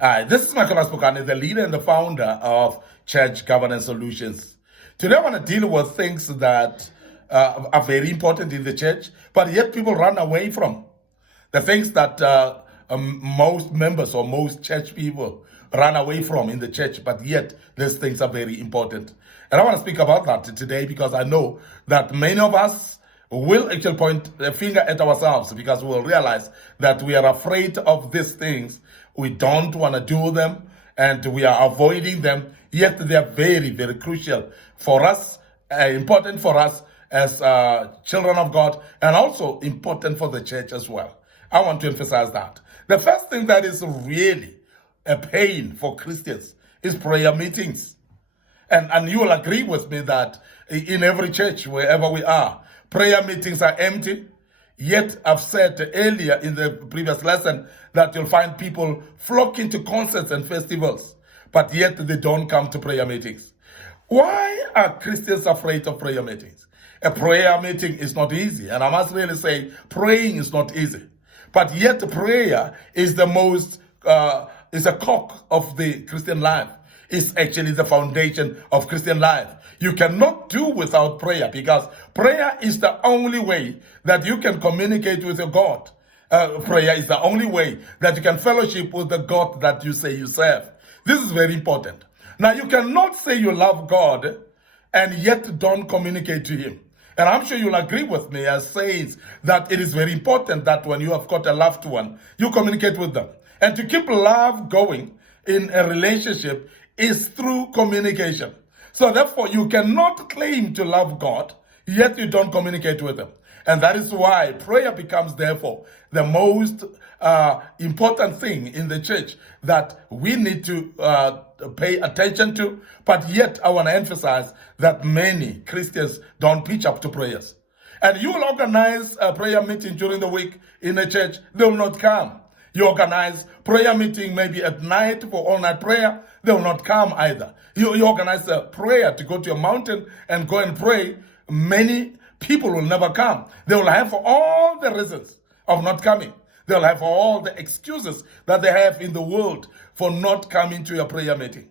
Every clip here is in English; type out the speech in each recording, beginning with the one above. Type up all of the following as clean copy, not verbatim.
This is Michael Spokane, the leader and the founder of Church Governance Solutions. Today I want to deal with things that are very important in the church, but yet people run away from. The things that most members or most church people run away from in the church, but yet these things are very important. And I want to speak about that today because I know that many of us will actually point a finger at ourselves because we will realize that we are afraid of these things. We don't want to do them and we are avoiding them, yet they are very, very crucial for us, important for us as children of God, and also important for the church as well. I want to emphasize that. The first thing that is really a pain for Christians is prayer meetings. And you will agree with me that in every church, wherever we are, prayer meetings are empty. Yet I've said earlier in the previous lesson that you'll find people flocking to concerts and festivals, but yet they don't come to prayer meetings. Why are Christians afraid of prayer meetings? A prayer meeting is not easy, and I must really say praying is not easy. But yet prayer is the most, is a cock of the Christian life. It's actually the foundation of Christian life. You cannot do without prayer because prayer is the only way that you can communicate with your God. Prayer is the only way that you can fellowship with the God that you say you serve. This is very important. Now, you cannot say you love God and yet don't communicate to Him. And I'm sure you'll agree with me as saints that it is very important that when you have got a loved one, you communicate with them. And to keep love going in a relationship is through communication. So therefore, you cannot claim to love God, yet you don't communicate with Him. And that is why prayer becomes, therefore, the most important thing in the church that we need to pay attention to. But yet, I want to emphasize that many Christians don't pitch up to prayers. And you will organize a prayer meeting during the week in a church, they will not come. You organize prayer meeting maybe at night for all-night prayer, they will not come either. You organize a prayer to go to a mountain and go and pray, many people will never come. They will have all the reasons of not coming. They'll have all the excuses that they have in the world for not coming to your prayer meeting.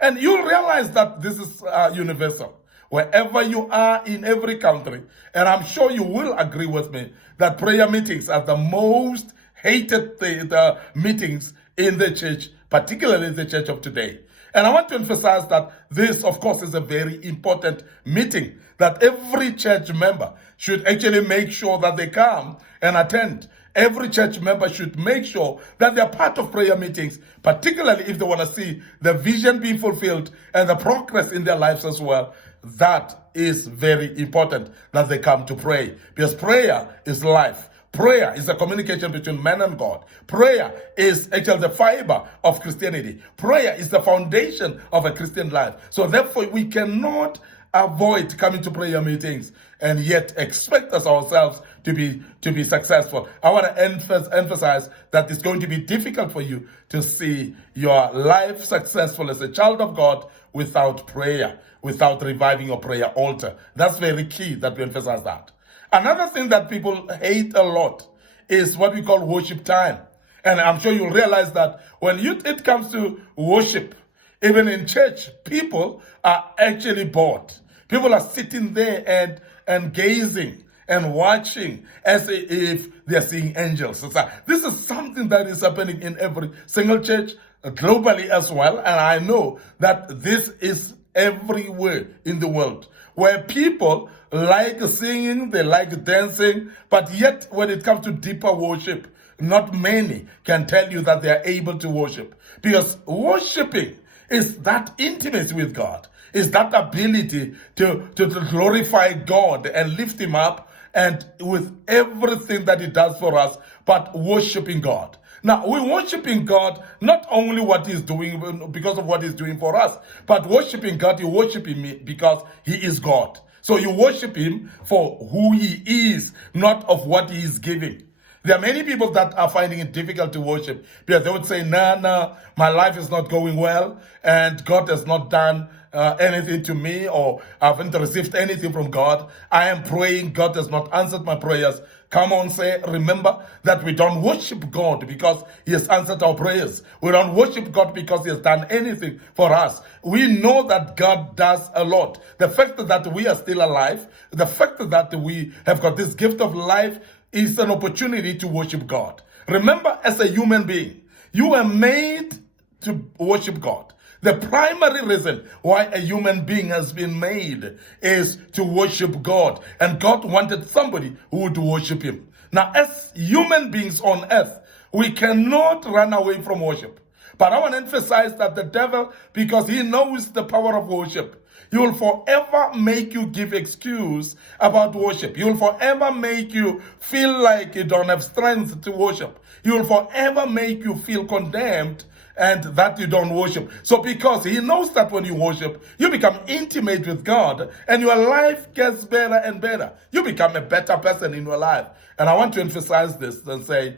And you'll realize that this is universal. Wherever you are in every country, and I'm sure you will agree with me that prayer meetings are the most hated the meetings in the church, particularly the church of today. And I want to emphasize that this, of course, is a very important meeting that every church member should actually make sure that they come and attend. Every church member should make sure that they're part of prayer meetings, particularly if they want to see the vision being fulfilled and the progress in their lives as well. That is very important that they come to pray, because prayer is life. Prayer is a communication between man and God. Prayer is actually the fiber of Christianity. Prayer is the foundation of a Christian life. So therefore, we cannot avoid coming to prayer meetings and yet expect us ourselves to be successful. I want to emphasize that it's going to be difficult for you to see your life successful as a child of God without prayer, without reviving your prayer altar. That's very key that we emphasize that. Another thing that people hate a lot is what we call worship time. And I'm sure you'll realize that when it comes to worship, even in church, people are actually bored. People are sitting there and gazing and watching as if they're seeing angels. So this is something that is happening in every single church, globally as well. And I know that this is everywhere in the world, where people like singing, they like dancing, but yet when it comes to deeper worship, not many can tell you that they are able to worship. Because worshiping is that intimacy with God, is that ability to glorify God and lift Him up, and with everything that He does for us, but worshiping God. Now, we're worshiping God, not only what He's doing because of what He's doing for us, but worshiping God, you worship Him because He is God. So you worship Him for who He is, not of what He is giving. There are many people that are finding it difficult to worship because they would say, no, my life is not going well and God has not done anything to me, or I haven't received anything from God. I am praying, God has not answered my prayers. Come on, remember that we don't worship God because He has answered our prayers. We don't worship God because He has done anything for us. We know that God does a lot. The fact that we are still alive, the fact that we have got this gift of life is an opportunity to worship God. Remember, as a human being, you were made to worship God. The primary reason why a human being has been made is to worship God. And God wanted somebody who would worship Him. Now, as human beings on earth, we cannot run away from worship. But I want to emphasize that the devil, because he knows the power of worship, he will forever make you give excuse about worship. He will forever make you feel like you don't have strength to worship. He will forever make you feel condemned and that you don't worship. So because he knows that when you worship, you become intimate with God and your life gets better and better. You become a better person in your life. And I want to emphasize this and say,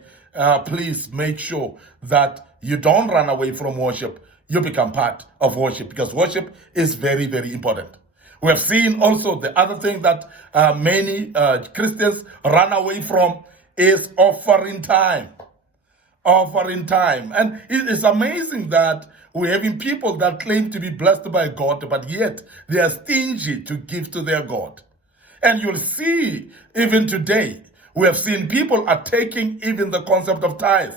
please make sure that you don't run away from worship. You become part of worship, because worship is very, very important. We have seen also the other thing that many Christians run away from is offering time. Offering time. And it is amazing that we're having people that claim to be blessed by God, but yet they are stingy to give to their God. And you'll see, even today, we have seen people are taking even the concept of tithe.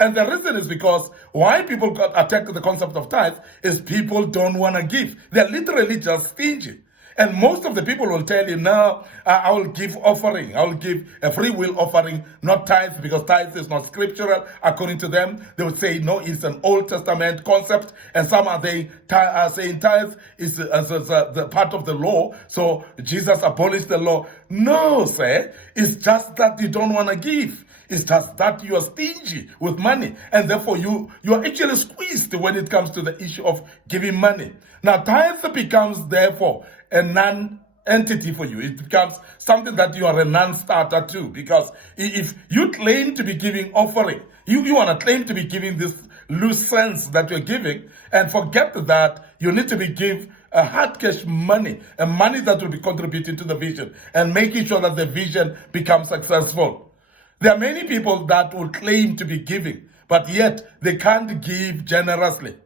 And the reason is because why people attack the concept of tithe is people don't want to give. They're literally just stingy. And most of the people will tell you, no, I will give offering. I will give a free will offering, not tithes, because tithes is not scriptural. According to them, they would say, no, it's an Old Testament concept. And some are saying tithes is the part of the law. So Jesus abolished the law. No, it's just that you don't want to give. It's just that you are stingy with money, and therefore you are actually squeezed when it comes to the issue of giving money. Now, tithe becomes, therefore, a non-entity for you. It becomes something that you are a non-starter to, because if you claim to be giving offering, you want to claim to be giving this loose sense that you're giving, and forget that you need to be give a hard cash money, a money that will be contributing to the vision and making sure that the vision becomes successful. There are many people that will claim to be giving, but yet they can't give generously.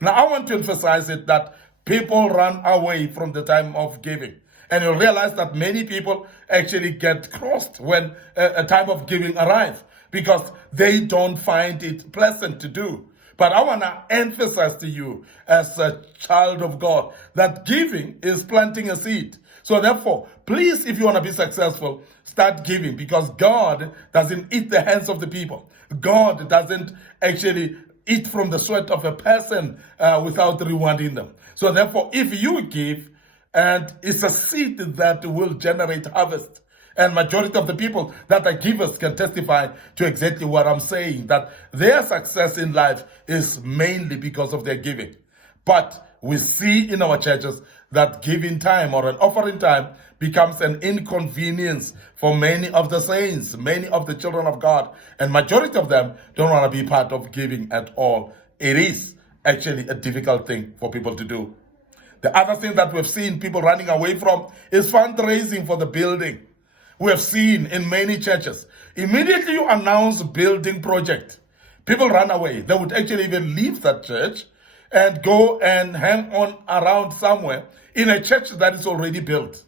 Now, I want to emphasize it that people run away from the time of giving. And you'll realize that many people actually get crossed when a time of giving arrives, because they don't find it pleasant to do. But I want to emphasize to you as a child of God that giving is planting a seed. So therefore, please, if you want to be successful, start giving, because God doesn't eat the hands of the people. God doesn't actually eat from the sweat of a person without rewarding them. So therefore, if you give, and it's a seed that will generate harvest. And majority of the people that are givers can testify to exactly what I'm saying, that their success in life is mainly because of their giving. But we see in our churches that giving time or an offering time becomes an inconvenience for many of the saints, many of the children of God, and majority of them don't want to be part of giving at all. It is actually a difficult thing for people to do. The other thing that we've seen people running away from is fundraising for the building. We have seen in many churches, immediately you announce building project, people run away. They would actually even leave that church and go and hang on around somewhere in a church that is already built.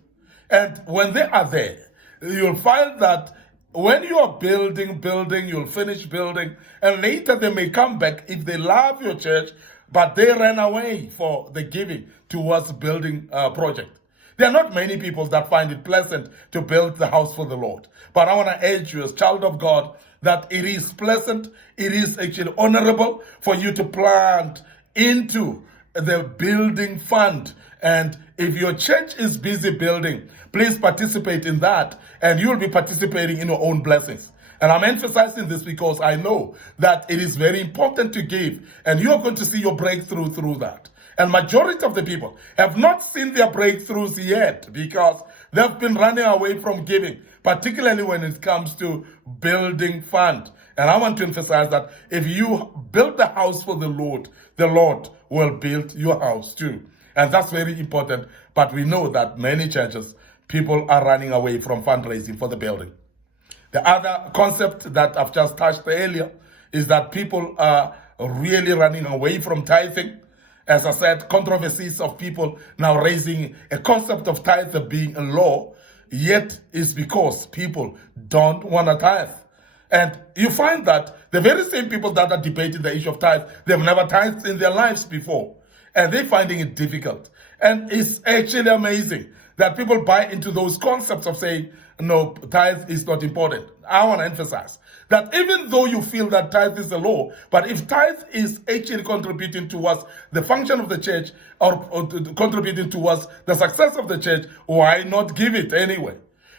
And when they are there, you'll find that when you are building, you'll finish building, and later they may come back if they love your church, but they ran away for the giving towards building project. There are not many people that find it pleasant to build the house for the Lord. But I want to urge you as child of God that it is pleasant, it is actually honorable for you to plant into the building fund. And if your church is busy building, please participate in that, and you will be participating in your own blessings. And I'm emphasizing this because I know that it is very important to give, and you are going to see your breakthrough through that. And majority of the people have not seen their breakthroughs yet because They've been running away from giving, particularly when it comes to building fund. And I want to emphasize that if you build the house for the Lord will build your house too. And that's very important. But we know that many churches, people are running away from fundraising for the building. The other concept that I've just touched earlier is that people are really running away from tithing. As I said, controversies of people now raising a concept of tithe being a law, yet it's because people don't want to tithe. And you find that the very same people that are debating the issue of tithe, they've never tithed in their lives before. And they're finding it difficult. And it's actually amazing that people buy into those concepts of saying, no, tithe is not important. I want to emphasize that even though you feel that tithe is a law, but if tithe is actually contributing towards the function of the church or contributing towards the success of the church, why not give it anyway?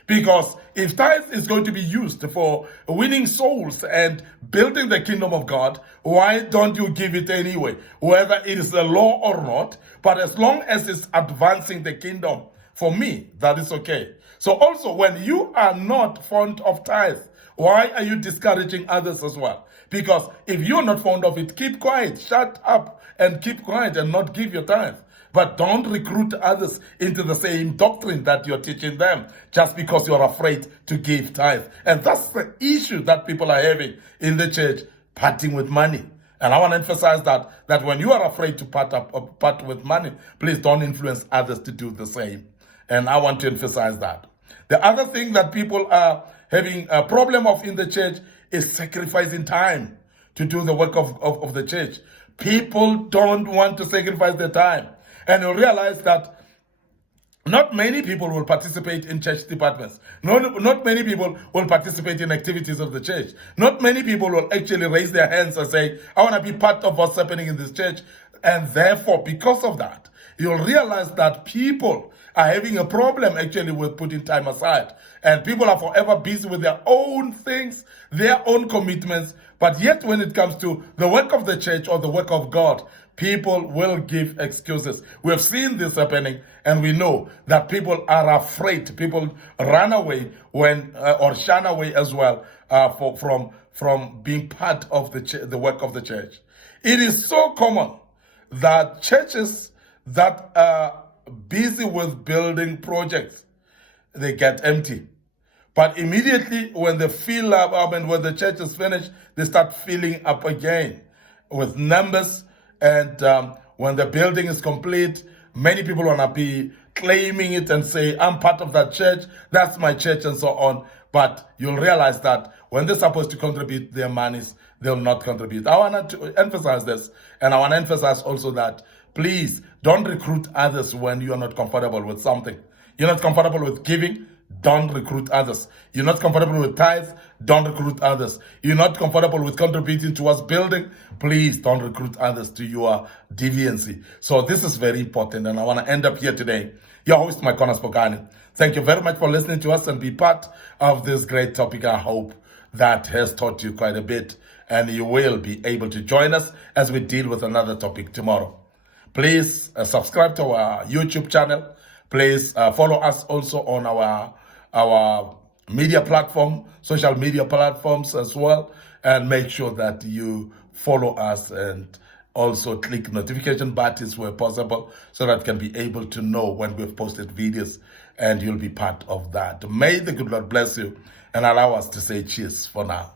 Because if tithe is going to be used for winning souls and building the kingdom of God, why don't you give it anyway? Whether it is a law or not, but as long as it's advancing the kingdom, for me, that is okay. So also, when you are not fond of tithe, why are you discouraging others as well? Because if you're not fond of it, keep quiet, shut up and keep quiet and not give your tithe. But don't recruit others into the same doctrine that you're teaching them just because you're afraid to give tithe. And that's the issue that people are having in the church, parting with money. And I want to emphasize that when you are afraid to part with money, please don't influence others to do the same. And I want to emphasize that. The other thing that people are having a problem of in the church is sacrificing time to do the work of the church. People don't want to sacrifice their time. And you'll realize that not many people will participate in church departments. Not many people will participate in activities of the church. Not many people will actually raise their hands and say, I want to be part of what's happening in this church. And therefore, because of that, you'll realize that people are having a problem actually with putting time aside. And people are forever busy with their own things, their own commitments. But yet when it comes to the work of the church or the work of God, people will give excuses. We have seen this happening, and we know that people are afraid. People run away or shun away as well from being part of the work of the church. It is so common that churches that are busy with building projects, they get empty. But immediately when they fill up and when the church is finished, they start filling up again with numbers. And when the building is complete, many people want to be claiming it and say, I'm part of that church, that's my church, and so on. But you'll realize that when they're supposed to contribute their monies, they'll not contribute. I want to emphasize this, and I want to emphasize also that please don't recruit others when you're not comfortable with something. You're not comfortable with giving, don't recruit others. You're not comfortable with tithe, don't recruit others. You're not comfortable with contributing towards building, please don't recruit others to your deviancy. So this is very important, and I want to end up here today. Your host, Mike Connor Spokane. Thank you very much for listening to us and be part of this great topic. I hope that has taught you quite a bit, and you will be able to join us as we deal with another topic tomorrow. Please subscribe to our YouTube channel. Please follow us also on our media platform, social media platforms as well, and make sure that you follow us and also click notification buttons where possible so that you can be able to know when we've posted videos, and you'll be part of that. May the good Lord bless you and allow us to say cheers for now.